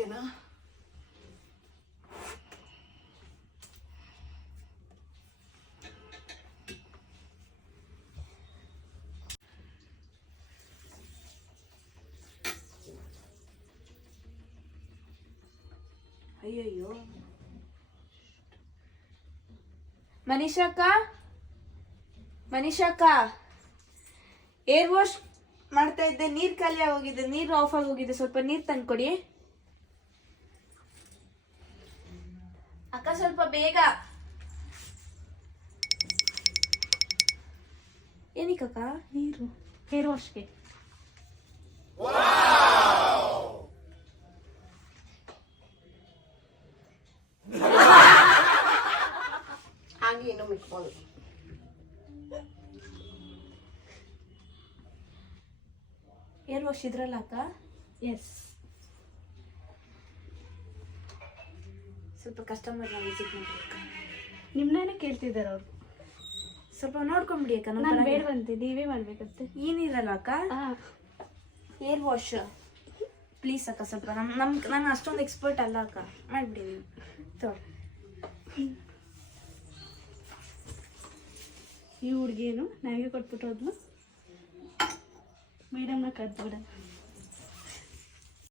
ಓಕೆನಾ? ಅಯ್ಯಯ್ಯೋ, ಮನಿಷಕ್ಕ, air wash ಮಾಡ್ತಾ ಇದ್ದೆ, ನೀರ್ ಖಾಲಿ ಆಗೋಗಿದೆ, ನೀರು ಆಫ್ ಆಗಿ ಹೋಗಿದೆ, ಸ್ವಲ್ಪ ನೀರ್ ತಂದ್ಕೊಡಿ ಅಕ್ಕ, ಸ್ವಲ್ಪ ಬೇಗ. ಏನಕ್ಕಕ್ಕ? ನೀರು ಹೇರ್ ವಾಶ್ಗೆ. ಹಾಗೆ ಏನು ಮಿಟ್ಬೋದು. ಏರ್ ವಾಶ್ ಇದ್ರಲ್ಲ ಅಕ್ಕ? ಎಸ್. ಸ್ವಲ್ಪ ಕಸ್ಟಮರ್ನ ವಿಸಿಟ್ ಮಾಡ್ಬೇಕು. ನಿಮ್ಮನ್ನೇ ಕೇಳ್ತಿದ್ದಾರೆ ಅವರು. ಸ್ವಲ್ಪ ನೋಡ್ಕೊಂಬಿಡಿ ಅಕ್ಕ. ನಾನು ಬೇಡವಂತೆ, ನೀವೇ ಮಾಡ್ಬೇಕಂತೆ. ಏನಿರಲ್ಲ ಅಕ್ಕ, ಏರ್ ವಾಶ್ ಪ್ಲೀಸ್ ಅಕ್ಕ. ಸ್ವಲ್ಪ ನಾನು ಅಷ್ಟೊಂದು ಎಕ್ಸ್ಪರ್ಟ್ ಅಲ್ಲ ಅಕ್ಕ, ಮಾಡಿಬಿಡಿ ನೀವು. ಈ ಹುಡುಗಿಯೇನು ನನಗೆ ಕೊಟ್ಬಿಟ್ಟು ಹೋದ್ಲು. ಮೇಡಮ್ನ ಕರೆದು ಬಿಡ.